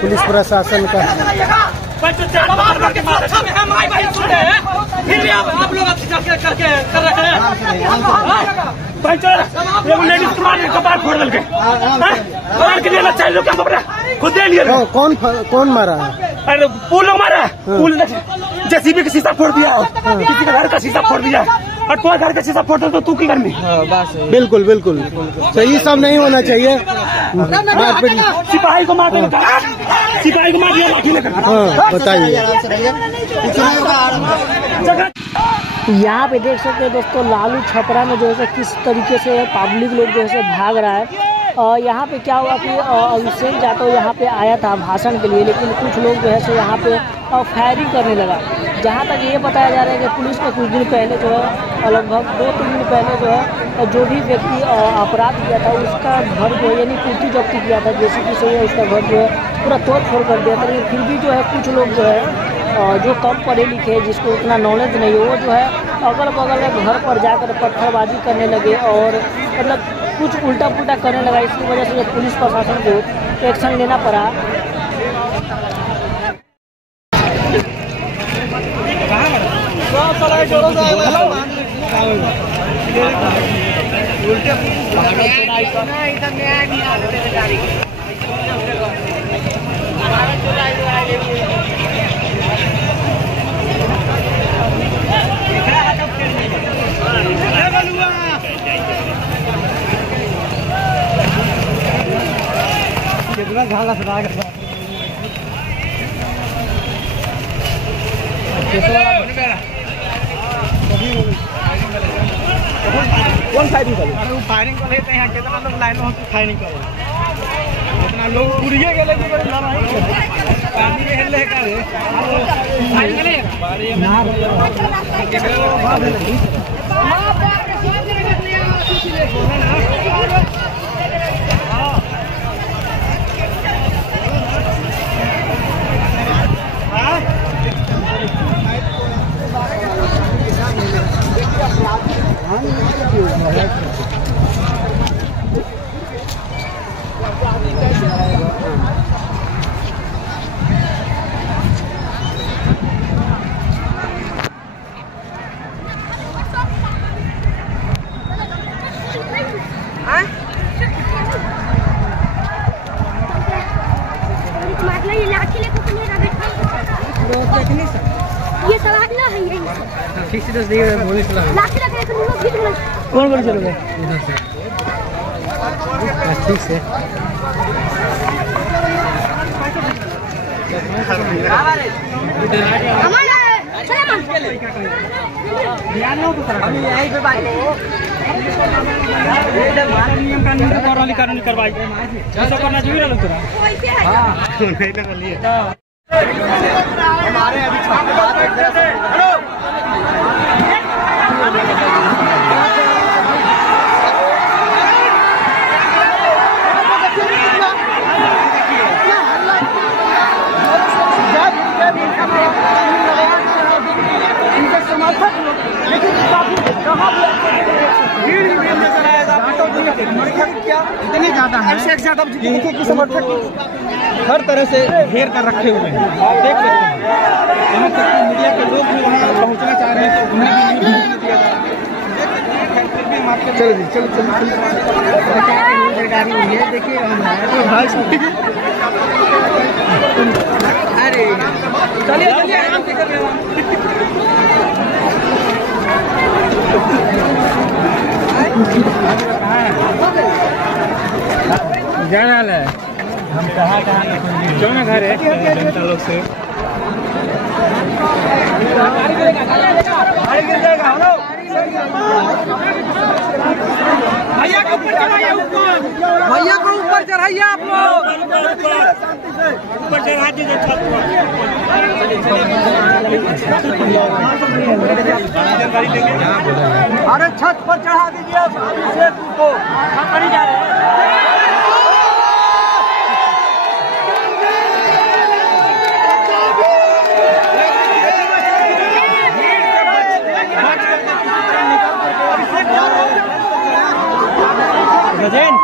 Police प्रशासन का आप लोग करके कर रहे हैं। लेडीज कपार फोड़ देंगे के लिए चाहिए क्या खुद दे लिए। कौन मारा है? अरे पुल लोग मारा है। पुल जेसीबी का शीशा फोड़ दिया, किसी का घर का शीशा फोड़ दिया, और कोई घर का शीशा फोड़ दो तो तू की करनी। बिल्कुल बिल्कुल सही, सब नहीं होना चाहिए। सिपाही को मार दिया, सिपाही को मार दिया लाठी लेकर। बताइए। यहाँ पे देख सकते हैं दोस्तों, लालू छपरा में जो है किस तरीके से पब्लिक लोग जो है भाग रहा है। यहाँ पे क्या हुआ कि अभिषेक जाटव यहाँ पे आया था भाषण के लिए, लेकिन कुछ लोग जो है यहाँ पे फायरिंग करने लगा। जहाँ तक ये बताया जा रहा है कि पुलिस ने कुछ दिन पहले जो है लगभग 2-3 दिन पहले जो है जो भी व्यक्ति अपराध किया था उसका घर जो है यानी कुर्ती जब्ती किया था, जेसीबी से उसका घर जो है पूरा तोड़ फोड़ कर दिया था। लेकिन फिर भी जो है कुछ लोग जो है जो कम पढ़े लिखे हैं, जिसको उतना नॉलेज नहीं है, वो जो है अगल बगल में घर पर जाकर पत्थरबाजी करने लगे और मतलब कुछ उल्टा पुल्टा करने लगा। इसकी वजह से पुलिस प्रशासन को एक्शन लेना पड़ा। झाला सदा कौन फायरिंग करे? फायरिंग कर लेते हैं। कितना लोग लाइन में फायरिंग करे, कितना लोग उड़िए गए लेकिन लड़ाई पानी में हेल का रे फायरिंग करे बारी में ये सवाल ना है ये ठीक से दस दिए बोले चला कौन बोले चलो इधर से ठीक से यहीं पे बात नियम कानून कानूनी कार्रवाई ऐसा करना चाहिए ना तोरा। नहीं कर लिए हमारे अभी इतने ज्यादा है की समर्थक हर तरह से घेर कर रखे हुए हैं। आप देख सकते हैं यहाँ तक कि मीडिया के लोग भी वहाँ पहुँचना चाह रहे हैं तो उन्हें भी नहीं पहुँचने दिया जा रहा है। चलो जी चलो गाड़ी हुई है देखिए अरे चलिए चलिए आराम से कर रहे हो जाना है हम कहाँ क्यों ना घर है जनता लोग से भैया को ऊपर चढ़ाइए भैया को ऊपर चढ़ाइए आप लोग ऊपर चढ़ा दीजिए छत अरे छत पर चढ़ा दीजिए अभिषेक को कहीं जा रहे हैं। गजेन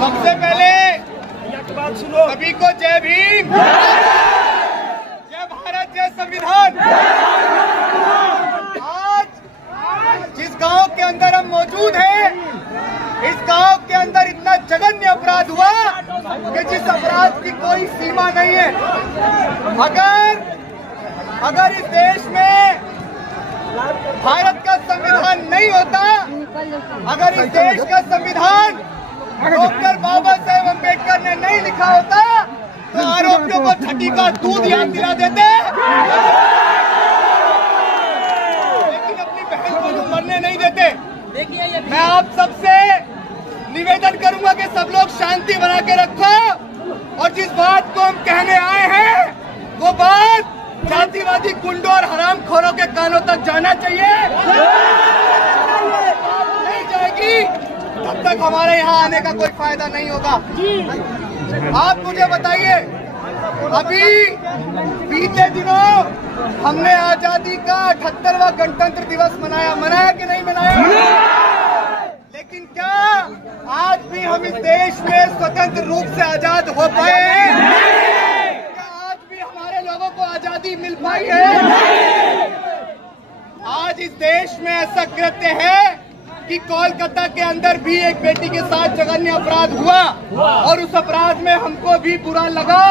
सबसे पहले सभी को जय भीम, जय भारत, जय संविधान। आज जिस गांव के अंदर हम मौजूद हैं, इस गांव के अंदर इतना जघन्य अपराध हुआ कि जिस अपराध की कोई सीमा नहीं है। अगर इस देश में भारत का संविधान नहीं होता, अगर इस देश का संविधान डॉक्टर बाबा साहेब अम्बेडकर ने नहीं लिखा होता, तो आरोपियों को छठी का दूध याद दिला देते, लेकिन अपनी बहन को मरने नहीं देते। मैं आप सबसे निवेदन करूंगा कि सब लोग शांति बना के रखो, और जिस बात को हम कहने आए हैं वो बात जातिवादी गुंडों और हरामखोरों के कानों तक जाना चाहिए। नहीं जाएगी तब तक हमारे यहाँ आने का कोई फायदा नहीं होगा। आप मुझे बताइए, अभी बीते दिनों हमने आजादी का 78वां गणतंत्र दिवस मनाया कि नहीं मनाया? लेकिन क्या आज भी हम इस देश में स्वतंत्र रूप से आजाद हो पाए हैं? क्या आज भी हमारे लोगों को आजादी मिल पाई है? आज इस देश में ऐसा कृत्य है कि कोलकाता के अंदर भी एक बेटी के साथ जघन्य अपराध हुआ, और उस अपराध में हमको भी बुरा लगा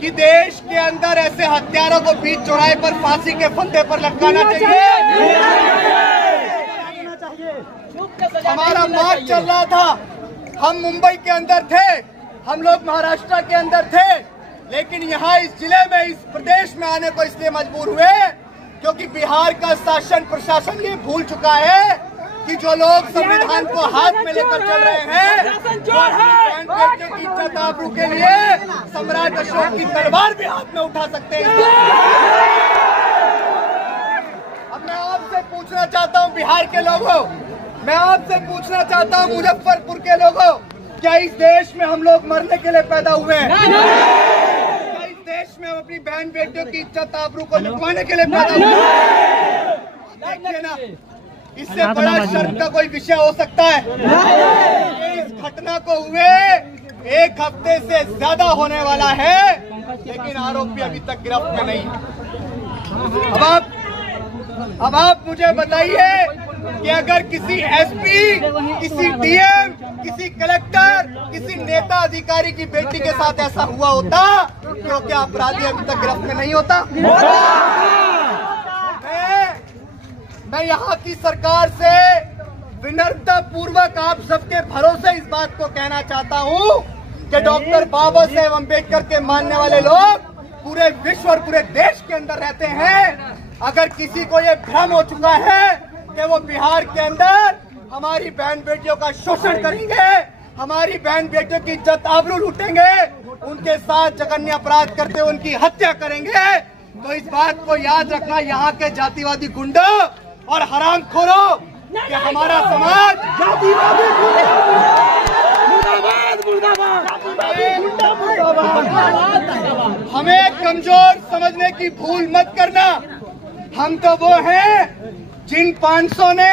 कि देश के अंदर ऐसे हत्यारों को बीच चौराहे पर फांसी के फंदे पर लटकाना चाहिए। हमारा मार्च चल रहा था, हम मुंबई के अंदर थे, हम लोग महाराष्ट्र के अंदर थे, लेकिन यहाँ इस जिले में, इस प्रदेश में आने को इसलिए मजबूर हुए क्योंकि बिहार का शासन प्रशासन ये भूल चुका है कि जो लोग संविधान को हाथ में लेकर चल रहे हैं, की इज्जत आबरू के लिए सम्राट अशोक की तलवार भी हाथ में उठा सकते हैं। अब मैं आपसे पूछना चाहता हूं बिहार के लोगों, मैं आपसे पूछना चाहता हूं मुजफ्फरपुर के लोगों, क्या इस देश में हम लोग मरने के लिए पैदा हुए हैं? क्या इस देश में हम अपनी बहन बेटियों की इज्जत आबरू को लुटवाने के लिए पैदा हुए हैं? देखिए ना, इससे बड़ा शर्म का कोई विषय हो सकता है? इस घटना को हुए 1 हफ्ते से ज्यादा होने वाला है, लेकिन आरोपी अभी तक गिरफ्त में नहीं। अब आप मुझे बताइए कि अगर किसी एसपी, किसी डीएम, किसी कलेक्टर, किसी नेता अधिकारी की बेटी के साथ ऐसा हुआ होता, तो क्या अपराधी अभी तक गिरफ्त में नहीं होता? मैं यहाँ की सरकार से विनम्रता पूर्वक आप सबके भरोसे इस बात को कहना चाहता हूँ कि डॉक्टर बाबा साहेब अम्बेडकर के मानने वाले लोग पूरे विश्व और पूरे देश के अंदर रहते हैं। अगर किसी को ये भ्रम हो चुका है कि वो बिहार के अंदर हमारी बहन बेटियों का शोषण करेंगे, हमारी बहन बेटियों की इज्जत आबरू लूटेंगे, उनके साथ जघन्य अपराध करते हुए उनकी हत्या करेंगे, तो इस बात को याद रखना यहाँ के जातिवादी गुंडों और हरामखोरों कि हमारा समाज जातिवादी हमें कमजोर समझने की भूल मत करना। हम तो वो हैं जिन 500 ने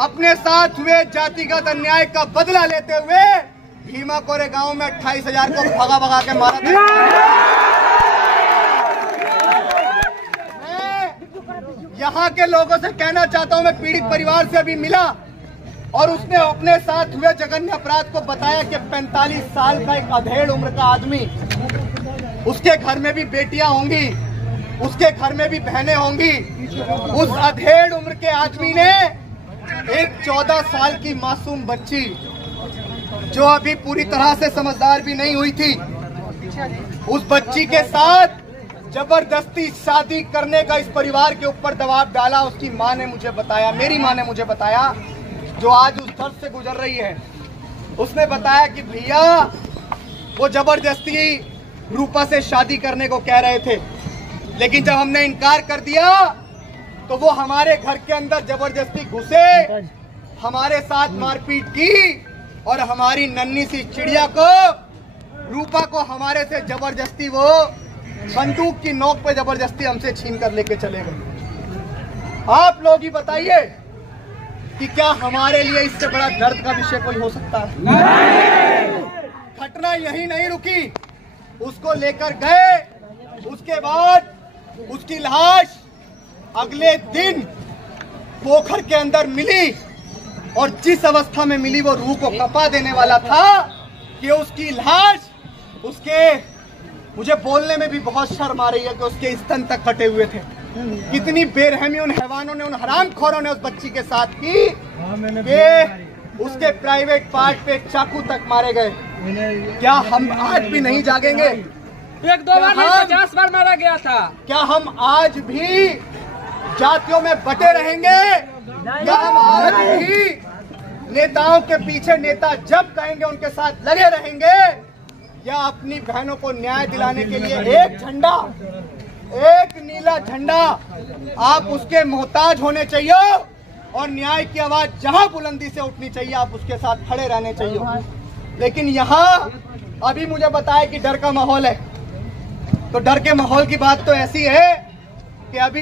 अपने साथ हुए जातिगत अन्याय का बदला लेते हुए भीमा कोरे गांव में 28,000 को भगा भगा के मारा था। यहाँ के लोगों से कहना चाहता हूँ, मैं पीड़ित परिवार से अभी मिला और उसने अपने साथ हुए जघन्य अपराध को बताया कि 45 साल का एक अधेड़ उम्र का आदमी, उसके घर में भी बेटियां होंगी, उसके घर में भी बहनें होंगी, उस अधेड़ उम्र के आदमी ने एक 14 साल की मासूम बच्ची जो अभी पूरी तरह से समझदार भी नहीं हुई थी, उस बच्ची के साथ जबरदस्ती शादी करने का इस परिवार के ऊपर दबाव डाला। उसकी माँ ने मुझे बताया, मेरी माँ ने मुझे बताया, जो आज उस दर्द से गुजर रही है, उसने बताया कि भैया वो जबरदस्ती रूपा से शादी करने को कह रहे थे। लेकिन जब हमने इनकार कर दिया तो वो हमारे घर के अंदर जबरदस्ती घुसे, हमारे साथ मारपीट की और हमारी नन्ही सी चिड़िया को, रूपा को हमारे से जबरदस्ती वो बंदूक की नोक पे जबरदस्ती हमसे छीन कर लेके चले गए। आप लोग ही बताइए कि क्या हमारे लिए इससे बड़ा दर्द का विषय कोई हो सकता है? घटना यही नहीं रुकी, उसको लेकर गए, उसके बाद उसकी लाश अगले दिन पोखर के अंदर मिली और जिस अवस्था में मिली वो रूह को कपा देने वाला था कि उसकी लाश उसके, मुझे बोलने में भी बहुत शर्म आ रही है कि उसके स्तन तक कटे हुए थे। कितनी बेरहमी उन हैवानों ने, उन हरामखोरों ने उस बच्ची के साथ की कि उसके प्राइवेट पार्ट पे चाकू तक मारे गए। क्या हम आज भी नहीं जागेंगे? 1-2 बार नहीं 50 बार मारा गया था। क्या हम आज भी जातियों में बटे रहेंगे? क्या हम आज भी नेताओं के पीछे नेता जब कहेंगे उनके साथ लगे रहेंगे? या अपनी बहनों को न्याय दिलाने के लिए एक झंडा, एक नीला झंडा आप उसके मोहताज होने चाहिए और न्याय की आवाज जहां बुलंदी से उठनी चाहिए आप उसके साथ खड़े रहने चाहिए। लेकिन यहाँ अभी मुझे बताया कि डर का माहौल है, तो डर के माहौल की बात तो ऐसी है कि अभी